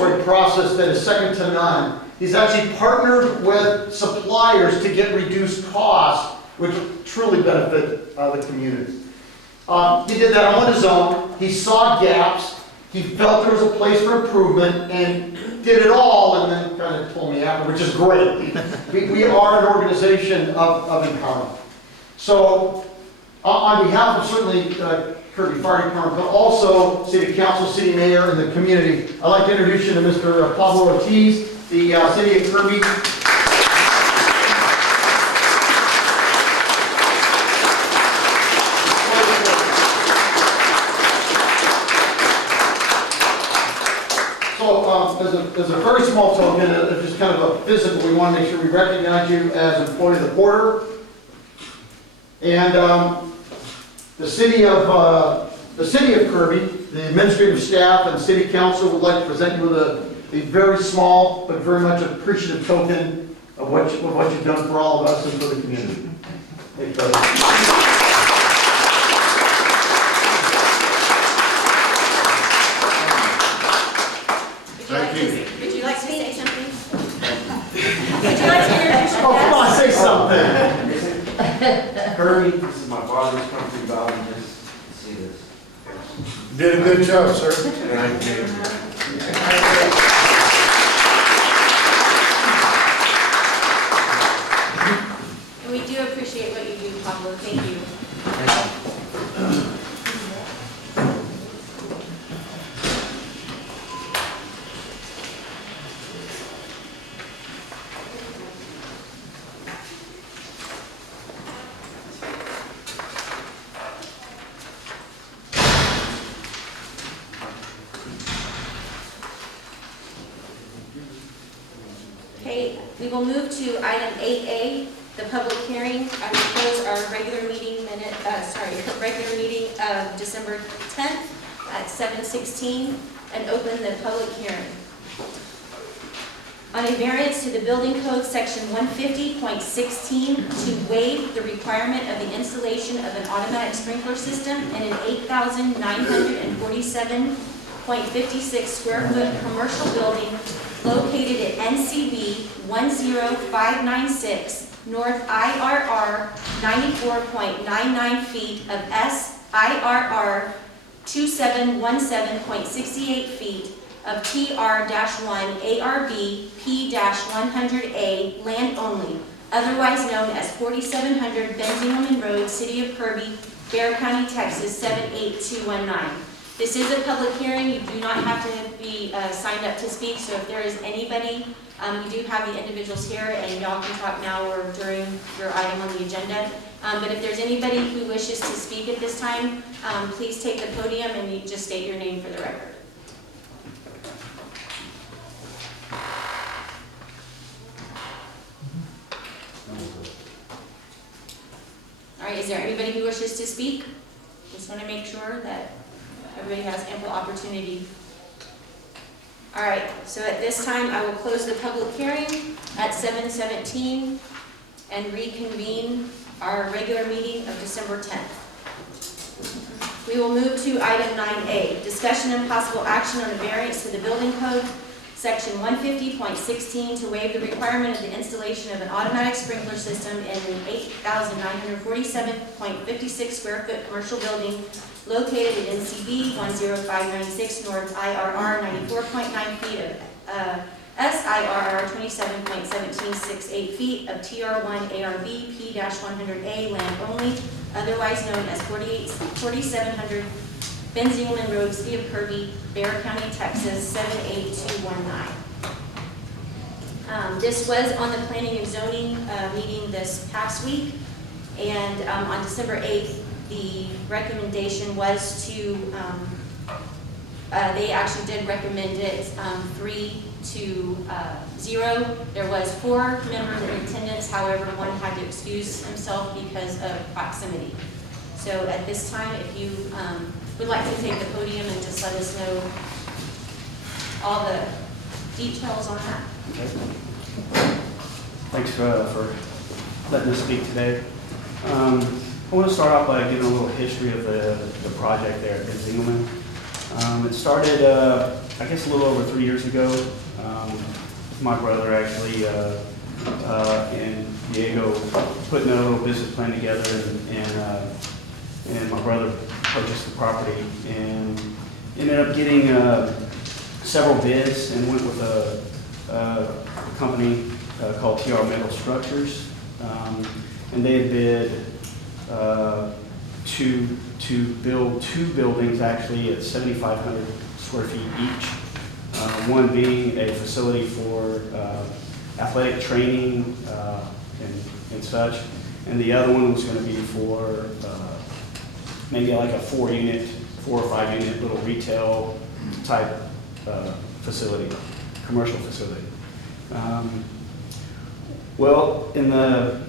inventory process that is second to none. He's actually partnered with suppliers to get reduced costs, which truly benefit the community. He did that on his own. He saw gaps. He felt there was a place for improvement and did it all and then kind of told me after, which is great. We are an organization of empowerment. So on behalf of certainly Kirby Fire Department, but also City Council, City Mayor, and the community, I'd like to introduce you to Mr. Pablo Ortiz, the City of Kirby. As a very small token, just kind of a physical, we want to make sure we recognize you as employee of the quarter. And the city of Kirby, the administrative staff and city council would like to present you with a very small but very much appreciative token of what you've done for all of us and for the community. Thank you. Would you like to say something? Would you like to introduce your Oh, come on, say something. Kirby, this is my father's country dog, and just see this. Did a good job, sir. Thank you. And we do appreciate what you do, Pablo. Thank you. Okay, we will move to item 8A, the public hearing. I will close our regular meeting regular meeting of December 10th at 7:16 and open the public hearing. On a variance to the building code section 150.16 to waive the requirement of the installation of an automatic sprinkler system in an 8,947.56 square foot commercial building located at NCB 10596 North IRR 94.99 feet of SIRR 2717.68 feet of TR-1 ARB P-100A land only, otherwise known as 4700 Benzingelman Road, City of Kirby, Bexar County, Texas 78219. This is a public hearing. You do not have to be signed up to speak, so if there is anybody, you do have the individuals here, and y'all can talk now or during your item on the agenda. But if there's anybody who wishes to speak at this time, please take the podium and you just state your name for the record. All right, is there anybody who wishes to speak? Just want to make sure that everybody has ample opportunity. All right, so at this time, I will close the public hearing at 7:17 and reconvene our regular meeting of December 10th. We will move to item 9A, discussion and possible action on a variance to the building code, section 150.16, to waive the requirement of the installation of an automatic sprinkler system in an 8,947.56 square foot commercial building located at NCB 10596 North IRR 94.9 feet of SIRR 27.1768 feet of TR1 ARB P-100A land only, otherwise known as 4700 Benzingelman Road, City of Kirby, Bexar County, Texas 78219. This was on the Planning and Zoning meeting this past week, and on December 8th, the recommendation was to, they actually did recommend it 3-0. There was 4 members in attendance, however, one had to excuse himself because of proximity. So at this time, if you would like to take the podium and just let us know all the details on that. Okay. Thanks for letting us speak today. I want to start off by giving a little history of the project there at Benzingelman. It started, I guess, a little over 3 years ago. My brother actually and Diego putting a little business plan together, and my brother purchased the property and ended up getting several bids and went with a company called TR Metal Structures, and they had bid to build 2 buildings actually at 7,500 square feet each. One being a facility for athletic training and such, and the other one was going to be for maybe like a 4 or 5 unit little retail type facility, commercial facility. Well, in the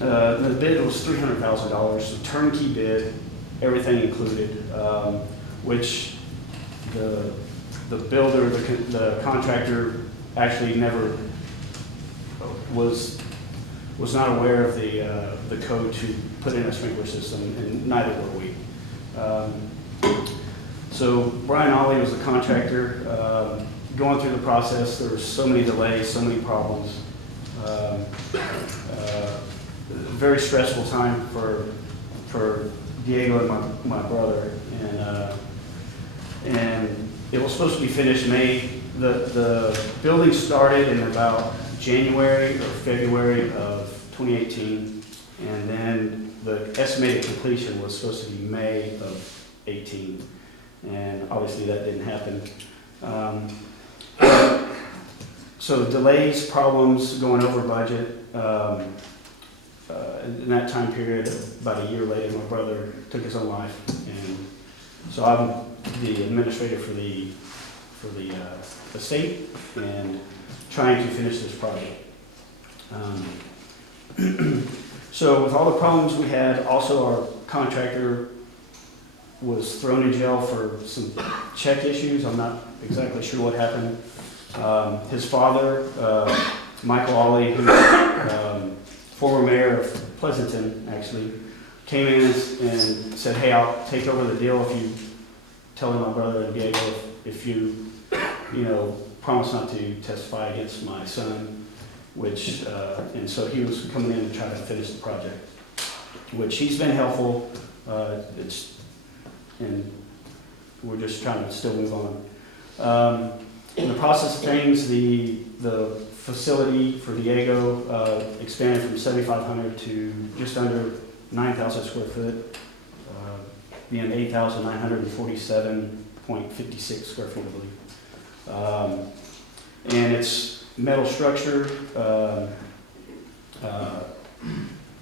bid was $300,000, a turnkey bid, everything included, which the builder, the contractor actually never was not aware of the code to put in a sprinkler system, and neither were we. So Brian Ollie was the contractor. Going through the process, there were so many delays, so many problems. Very stressful time for Diego and my brother, and it was supposed to be finished May. The building started in about January or February of 2018, and then the estimated completion was supposed to be May of 18, and obviously that didn't happen. So delays, problems, going over budget. In that time period, about a year later, my brother took his own life, and so I'm the administrator for the estate and trying to finish this project. So with all the problems we had, also our contractor was thrown in jail for some check issues. I'm not exactly sure what happened. His father, Michael Ollie, who former mayor of Pleasanton, actually, came in and said, "Hey, I'll take over the deal if you tell my brother and Diego if you promise not to testify against my son," which, and so he was coming in to try to finish the project, which he's been helpful. And we're just trying to still move on. In the process of things, the facility for Diego expanded from 7,500 to just under 9,000 square foot, being 8,947.56 square feet, I believe. And it's metal structure.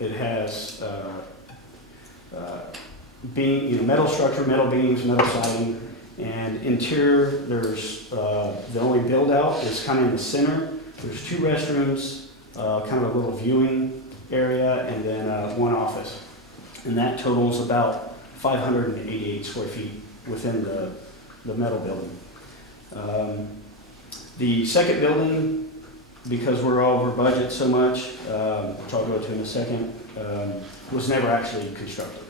It has metal structure, metal beams, metal siding, and interior. There's the only build out is kind of in the center. There's 2 restrooms, kind of a little viewing area, and then 1 office, and that totals about 588 square feet within the metal building. The second building, because we're over budget so much, which I'll go to in a second, was never actually constructed.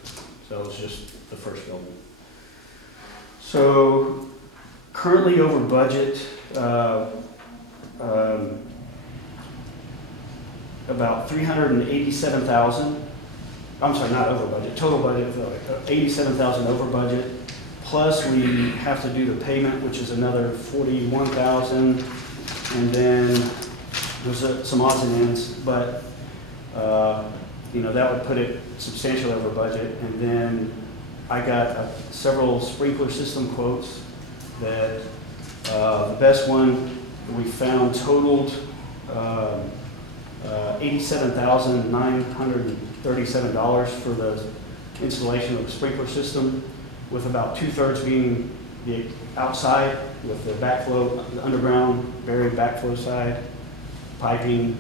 So it was just the first building. So currently over budget, about 387,000. I'm sorry, not over budget. Total budget 87,000 over budget. Plus we have to do the payment, which is another 41,000, and then there's some odds and ends, but that would put it substantially over budget. And then I got several sprinkler system quotes that the best one we found totaled $87,937 for the installation of the sprinkler system, with about 2/3 being the outside with the backflow, the underground buried backflow side, piping,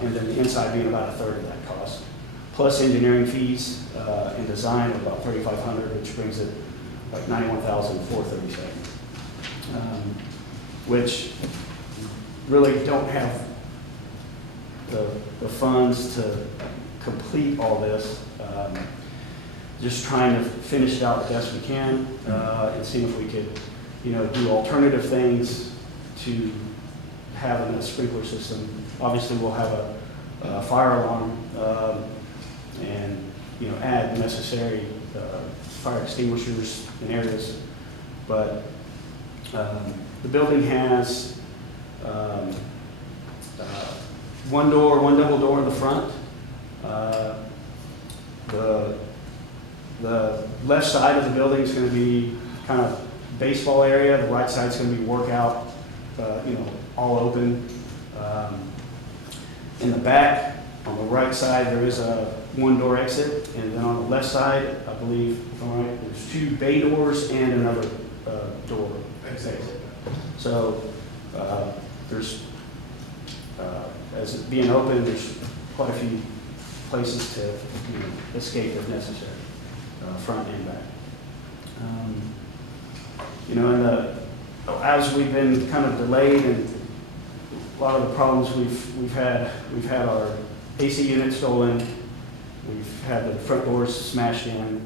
and then the inside being about 1/3 of that cost, plus engineering fees and design of about $3,500, which brings it like $91,437, which really don't have the funds to complete all this. just trying to finish it out the best we can, and seeing if we could, do alternative things to having a sprinkler system. Obviously, we'll have a fire alarm, and, add necessary fire extinguishers in areas. But the building has one double door in the front. The left side of the building is going to be kind of baseball area. The right side is going to be workout, all open. In the back, on the right side, there is a one-door exit, and then on the left side, I believe, if I'm right, there's 2 bay doors and another door exit. So there's, as it being open, there's quite a few places to escape if necessary, front and back. As we've been kind of delayed, and a lot of the problems we've had our AC unit stolen, we've had the front doors smashed in,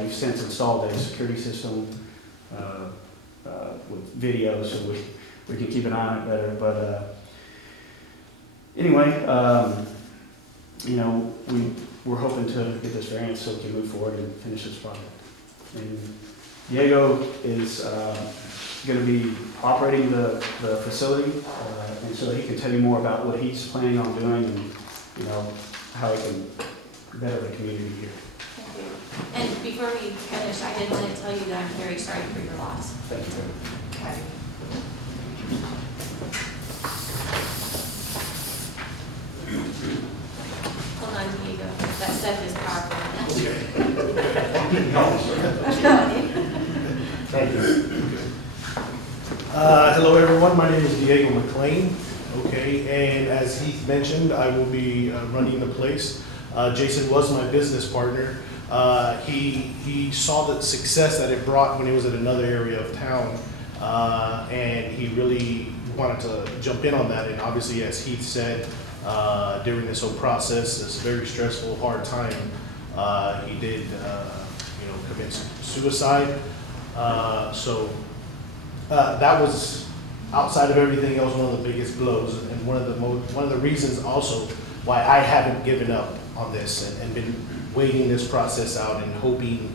we've since installed a security system with video, so we can keep an eye on it better. But anyway, we're hoping to get this variance so we can move forward and finish this project. And Diego is going to be operating the facility, and so he can tell you more about what he's planning on doing and, how he can better the community here. Thank you. And before we finish, I did want to tell you that I'm very sorry for your loss. Thank you. Okay. Hold on, Diego. That stuff is powerful. Thank you. Hello, everyone. My name is Diego McLean. Okay, and as Heath mentioned, I will be running the place. Jason was my business partner. He saw the success that it brought when he was at another area of town, and he really wanted to jump in on that. And obviously, as Heath said, during this whole process, this very stressful, hard time, he did, commit suicide. So that was, outside of everything else, one of the biggest blows, and one of the reasons also why I haven't given up on this and been waiting this process out and hoping